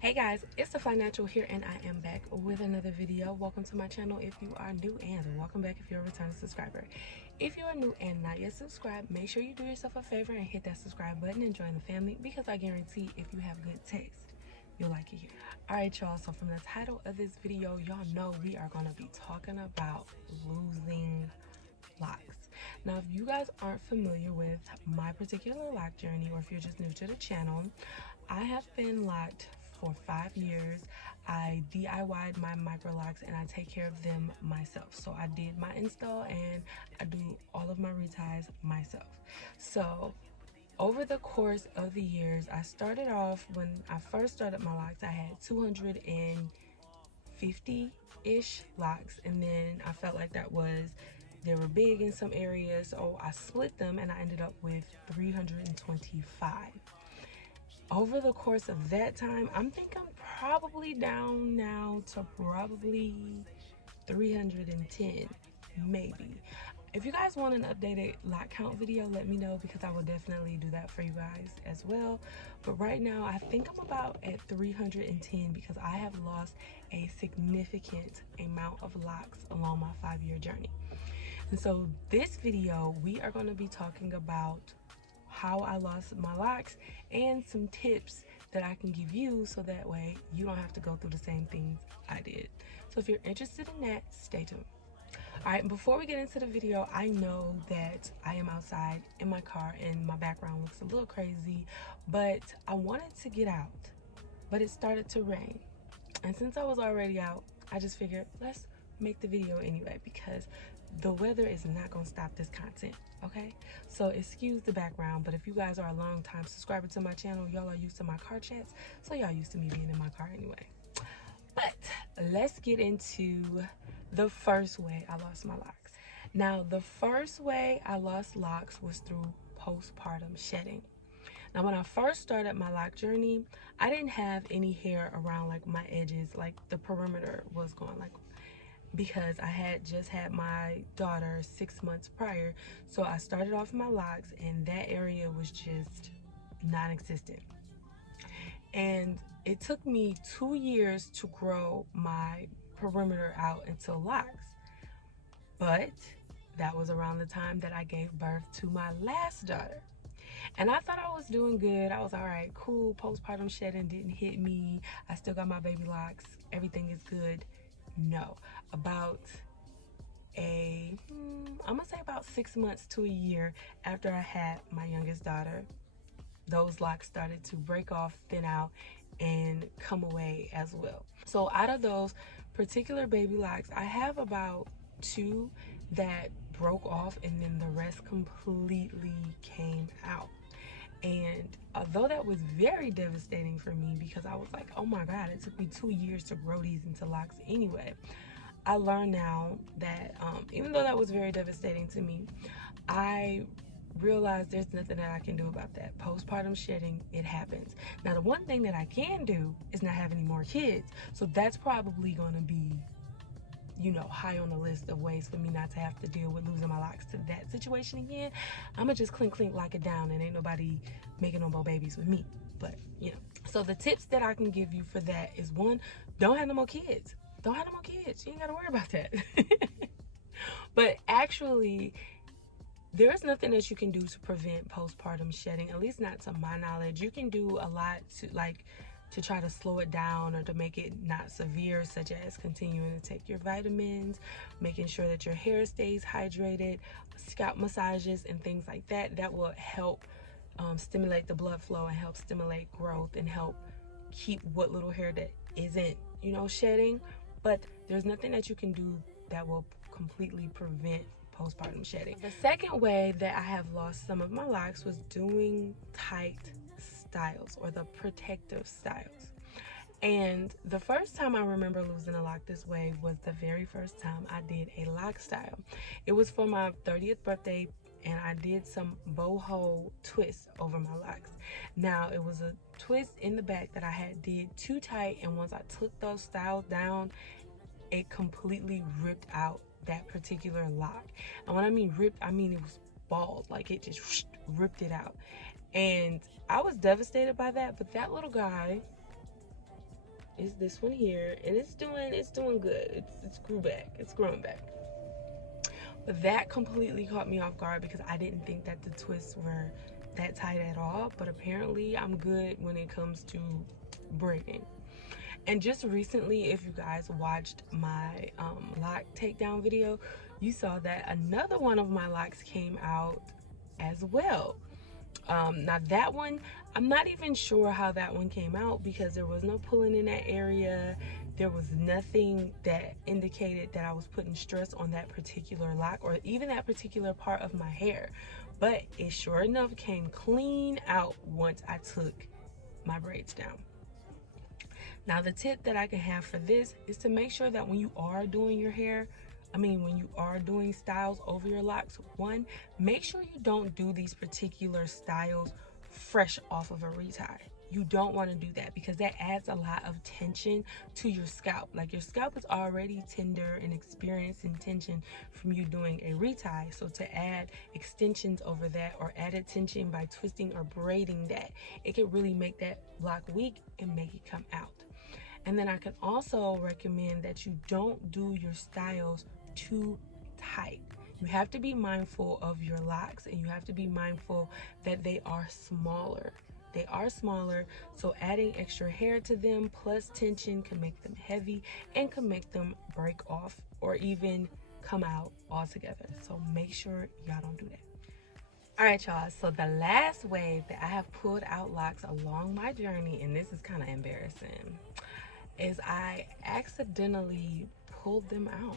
Hey guys, it's the Fly Natural here, and I am back with another video. Welcome to my channel if you are new, and welcome back if you're a returning subscriber. If you are new and not yet subscribed, make sure you do yourself a favor and hit that subscribe button and join the family, because I guarantee if you have good taste, you'll like it here. Alright y'all, so from the title of this video, y'all know we are going to be talking about losing locks. Now, if you guys aren't familiar with my particular lock journey, or if you're just new to the channel, I have been locked for 5 years. I DIY'd my Microlocs and I take care of them myself. So I did my install and I do all of my reties myself. So over the course of the years, I started off, when I first started my locks, I had 250-ish locks, and then I felt like they were big in some areas, so I split them and I ended up with 325. Over the course of that time, I'm probably down now to probably 310, maybe. If you guys want an updated lock count video, let me know, because I will definitely do that for you guys as well. But right now, I think I'm about at 310 because I have lost a significant amount of locks along my 5-year journey. And so this video, we are going to be talking about how I lost my locks and some tips that I can give you, so that way you don't have to go through the same things I did. So if you're interested in that, stay tuned. Alright, before we get into the video, I know that I am outside in my car and my background looks a little crazy, but I wanted to get out, but it started to rain. And since I was already out, I just figured, let's make the video anyway, because the weather is not going to stop this content, okay? So excuse the background, but if you guys are a long time subscriber to my channel, y'all are used to my car chats, so y'all used to me being in my car anyway. But let's get into the first way I lost my locks. Now, the first way I lost locks was through postpartum shedding. Now, when I first started my lock journey, I didn't have any hair around like my edges, like the perimeter was gone, like, because I had just had my daughter 6 months prior. So I started off my locks and that area was just non-existent. And it took me 2 years to grow my perimeter out into locks. But that was around the time that I gave birth to my last daughter. And I thought I was doing good. I was all right, cool. Postpartum shedding didn't hit me. I still got my baby locks. Everything is good. No, about I'm gonna say about 6 months to a year after I had my youngest daughter, those locks started to break off, thin out, and come away as well. So out of those particular baby locks, I have about 2 that broke off, and then the rest completely came out. And although that was very devastating for me, because I was like, oh my God, it took me 2 years to grow these into locks anyway, I learned now that even though that was very devastating to me, I realized there's nothing that I can do about that. Postpartum shedding, it happens. Now, the one thing that I can do is not have any more kids. So that's probably going to be, you know, high on the list of ways for me not to have to deal with losing my locks to that situation again. I'ma just clink lock it down, and ain't nobody making no more babies with me. But you know, so the tips that I can give you for that is, 1, don't have no more kids. Don't have no more kids. You ain't gotta worry about that. But actually, there's nothing that you can do to prevent postpartum shedding, at least not to my knowledge. You can do a lot to try to slow it down or to make it not severe, such as continuing to take your vitamins, making sure that your hair stays hydrated, scalp massages and things like that. That will help stimulate the blood flow and help stimulate growth and help keep what little hair that isn't, you know, shedding. But there's nothing that you can do that will completely prevent postpartum shedding. The second way that I have lost some of my locks was doing tight styles, or the protective styles. And the first time I remember losing a lock this way was the very first time I did a lock style. It was for my 30th birthday, and I did some boho twists over my locks. Now, it was a twist in the back that I had did too tight, and once I took those styles down, it completely ripped out that particular lock. And when I mean ripped, I mean it was bald, like it just ripped it out. And I was devastated by that, but that little guy is this one here, and it's doing good. It's growing back. But that completely caught me off guard because I didn't think that the twists were that tight at all. But apparently I'm good when it comes to braiding. And just recently, if you guys watched my lock takedown video, you saw that another one of my locks came out as well. Now that one, I'm not even sure how that one came out because there was no pulling in that area. There was nothing that indicated that I was putting stress on that particular lock or even that particular part of my hair. But it sure enough came clean out once I took my braids down. Now the tip that I can have for this is to make sure that when you are doing your hair, when you are doing styles over your locks, one, make sure you don't do these particular styles fresh off of a retie. You don't want to do that because that adds a lot of tension to your scalp. Like your scalp is already tender and experiencing tension from you doing a retie. So to add extensions over that or added tension by twisting or braiding that, it can really make that lock weak and make it come out. And then I can also recommend that you don't do your styles too tight. You have to be mindful of your locks and you have to be mindful that they are smaller. They are smaller, so adding extra hair to them plus tension can make them heavy and can make them break off or even come out altogether. So make sure y'all don't do that. All right, y'all, so the last way that I have pulled out locks along my journey, and this is kind of embarrassing, is I accidentally pulled them out.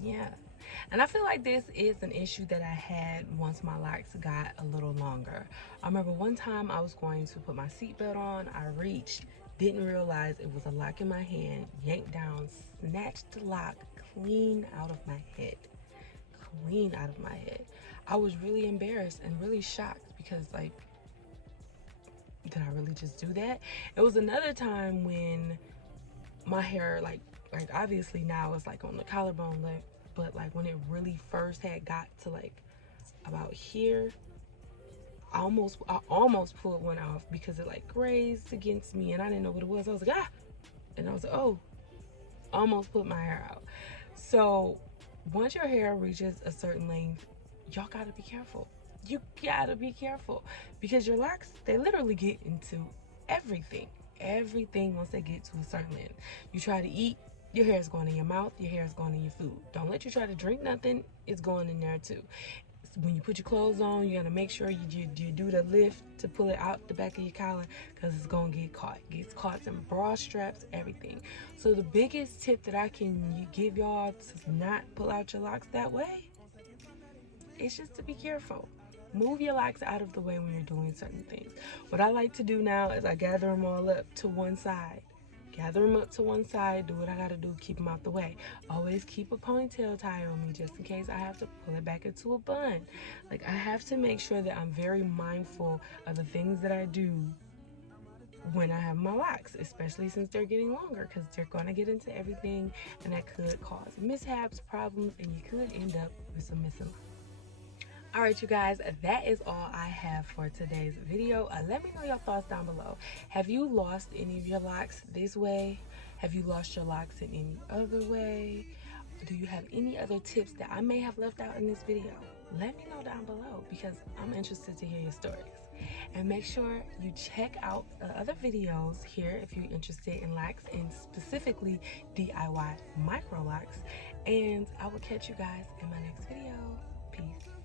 Yeah, and I feel like this is an issue that I had once my locks got a little longer. I remember one time I was going to put my seatbelt on. I reached, didn't realize it was a lock in my hand, yanked down, snatched the lock clean out of my head. Clean out of my head. I was really embarrassed and really shocked because, like, did I really just do that? It was another time when my hair, like obviously now it's like on the collarbone lip, but like when it really first had got to like about here, I almost pulled one off because it like grazed against me and I didn't know what it was. I was like, ah, and I was like, oh, almost put my hair out. So once your hair reaches a certain length, y'all gotta be careful. You gotta be careful because your locks, they literally get into everything once they get to a certain length. You try to eat, your hair is going in your mouth, your hair is going in your food. Don't let you try to drink nothing, it's going in there too. When you put your clothes on, you gotta make sure you do the lift to pull it out the back of your collar because it's gonna get caught. It gets caught in bra straps, everything. So the biggest tip that I can give y'all to not pull out your locks that way is just to be careful. Move your locks out of the way when you're doing certain things. What I like to do now is I gather them all up to one side. Gather them up to one side, do what I gotta do, keep them out the way. Always keep a ponytail tie on me just in case I have to pull it back into a bun. Like, I have to make sure that I'm very mindful of the things that I do when I have my locks, especially since they're getting longer, because they're gonna get into everything and that could cause mishaps, problems, and you could end up with some missing locks. All right, you guys, that is all I have for today's video. Let me know your thoughts down below. Have you lost any of your locks this way? Have you lost your locks in any other way? Do you have any other tips that I may have left out in this video? Let me know down below because I'm interested to hear your stories. And make sure you check out the other videos here if you're interested in locks and specifically DIY micro locks. And I will catch you guys in my next video. Peace.